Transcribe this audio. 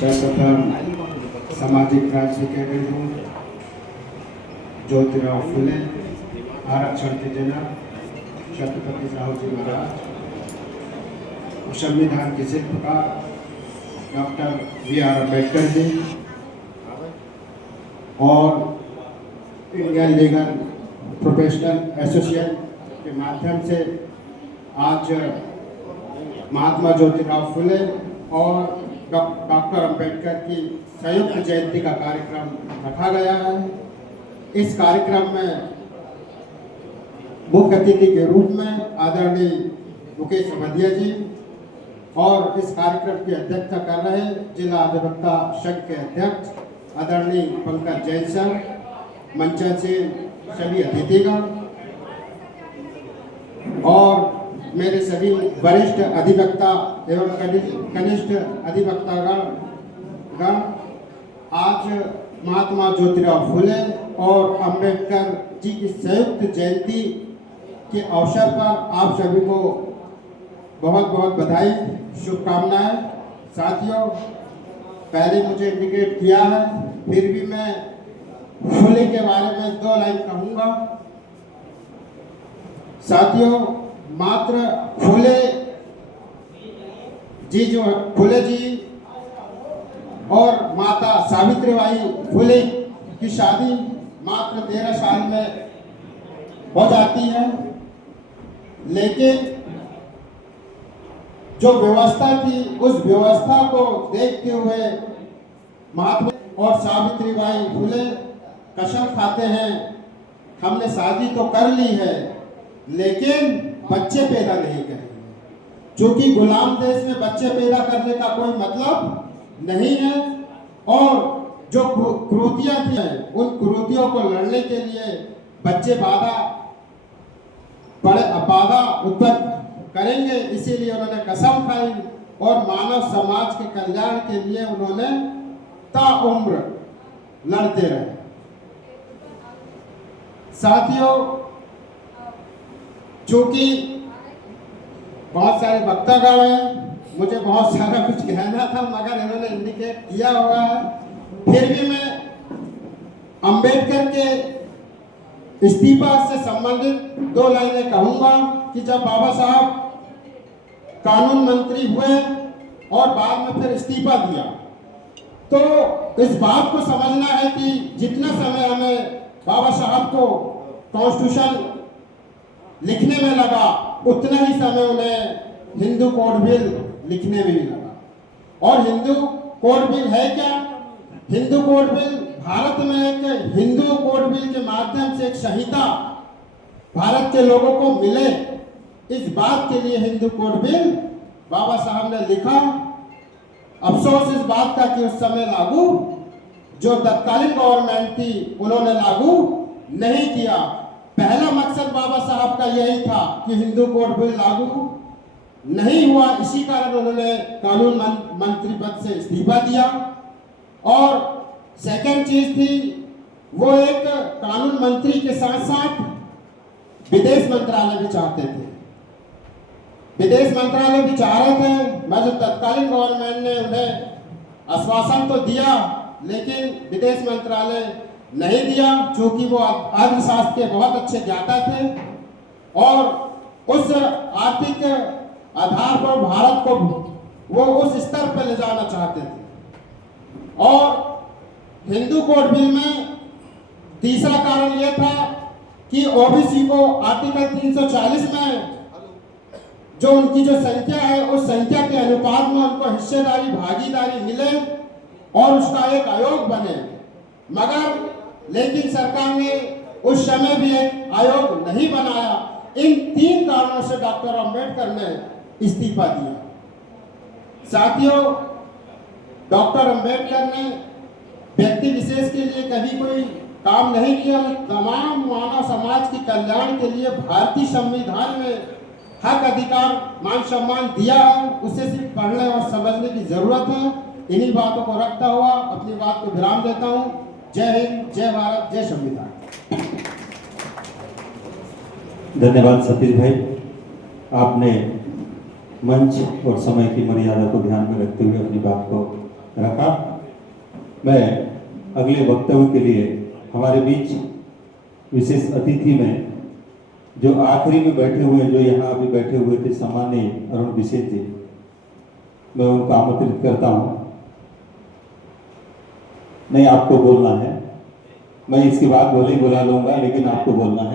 सर्वप्रथम सामाजिक क्रांति के बिंदु ज्योतिराव फुले आरक्षण के जनक छत्रपति साहू जी महाराज, संविधान के शिल्पकार डॉक्टर बी.आर. अम्बेडकर जी और इंडियन लीगल प्रोफेशनल एसोसिएशन के माध्यम से आज महात्मा ज्योतिराव फुले और डॉक्टर अम्बेडकर की संयुक्त जयंती का कार्यक्रम रखा गया है। इस कार्यक्रम में मुख्य अतिथि के रूप में आदरणीय मुकेश अवधिया जी और इस कार्यक्रम की अध्यक्षता कर रहे जिला अधिवक्ता संघ के अध्यक्ष आदरणीय पंकज जैन सर, मंच से सभी अतिथिगण और मेरे सभी वरिष्ठ अधिवक्ता एवं कनिष्ठ अधिवक्तागण। आज महात्मा ज्योतिराव फुले और अंबेडकर जी की संयुक्त जयंती के अवसर पर आप सभी को बहुत बहुत बधाई, शुभकामनाएं। साथियों, पहले मुझे इंडिकेट किया है, फिर भी मैं फुले के बारे में 2 लाइन कहूँगा। साथियों, मात्र फुले जी और माता सावित्रीबाई फुले की शादी मात्र 13 साल में हो जाती है, लेकिन जो व्यवस्था थी उस व्यवस्था को देखते हुए महात्मा और सावित्रीबाई फुले कसम खाते हैं, हमने शादी तो कर ली है लेकिन बच्चे पैदा नहीं करेंगे, क्योंकि गुलाम देश में बच्चे पैदा करने का कोई मतलब नहीं है। और जो कुरीतियां थी उन कुरीतियों को लड़ने के लिए बच्चे बाधा उत्पन्न करेंगे, इसीलिए उन्होंने कसम खाई और मानव समाज के कल्याण के लिए उन्होंने ताउम्र लड़ते रहे। साथियों, चूंकि बहुत सारे वक्तागण हैं, मुझे बहुत सारा कुछ कहना था मगर इन्होंने इंडिकेट किया हुआ है, फिर भी मैं अंबेडकर के इस्तीफा से संबंधित 2 लाइनें कहूंगा कि जब बाबा साहब कानून मंत्री हुए और बाद में फिर इस्तीफा दिया, तो इस बात को समझना है कि जितना समय हमें बाबा साहब को कॉन्स्टिट्यूशन लिखने में लगा, उतना ही समय उन्हें हिंदू कोड बिल लिखने में भी लगा। और हिंदू कोड बिल है क्या? हिंदू कोड बिल भारत में एक हिंदू कोड बिल के माध्यम से एक संहिता भारत के लोगों को मिले, इस बात के लिए हिंदू कोड बिल बाबा साहब ने लिखा। अफसोस इस बात का कि उस समय लागू जो तत्कालीन गवर्नमेंट थी उन्होंने लागू नहीं किया। पहला मकसद बाबा साहब का यही था कि हिंदू कोड बिल लागू नहीं हुआ, इसी कारण उन्होंने कानून मंत्री पद से इस्तीफा दिया। और सेकंड चीज थी, वो एक कानून मंत्री के साथ साथ विदेश मंत्रालय भी चाहते थे। विदेश मंत्रालय भी चाह रहे थे, मगर तत्कालीन गवर्नमेंट ने उन्हें आश्वासन तो दिया लेकिन विदेश मंत्रालय नहीं दिया, क्योंकि वो अर्थशास्त्र के बहुत अच्छे ज्ञाता थे और उस आर्थिक आधार पर भारत को वो उस स्तर पर ले जाना चाहते थे। और हिंदू कोड बिल में तीसरा कारण यह था कि ओबीसी को आर्टिकल 340 में जो उनकी जो संख्या है उस संख्या के अनुपात में उनको हिस्सेदारी भागीदारी मिले और उसका एक आयोग बने, मगर लेकिन सरकार ने उस समय भी एक आयोग नहीं बनाया। इन 3 कारणों से डॉक्टर अम्बेडकर ने इस्तीफा दिया। साथियों, डॉक्टर अम्बेडकर ने व्यक्ति विशेष के लिए कभी कोई काम नहीं किया, तमाम मानव समाज के कल्याण के लिए भारतीय संविधान में हक, अधिकार, मान सम्मान दिया है, उसे सिर्फ पढ़ने और समझने की जरूरत है। इन्हीं बातों को रखता हुआ अपनी बात को विराम देता हूँ। जय हिंद, जय भारत, जय संविधान। धन्यवाद सतीश भाई, आपने मंच और समय की मर्यादा को ध्यान में रखते हुए अपनी बात को रखा। मैं अगले वक्तव्य के लिए हमारे बीच विशेष अतिथि में जो आखिरी में बैठे हुए, जो यहाँ अभी बैठे हुए थे, सम्माननीय अरुण विशेष जी, मैं उनको आमंत्रित करता हूँ। नहीं, आपको बोलना है, मैं इसके बाद बोले बुला लूंगा, लेकिन आपको बोलना है।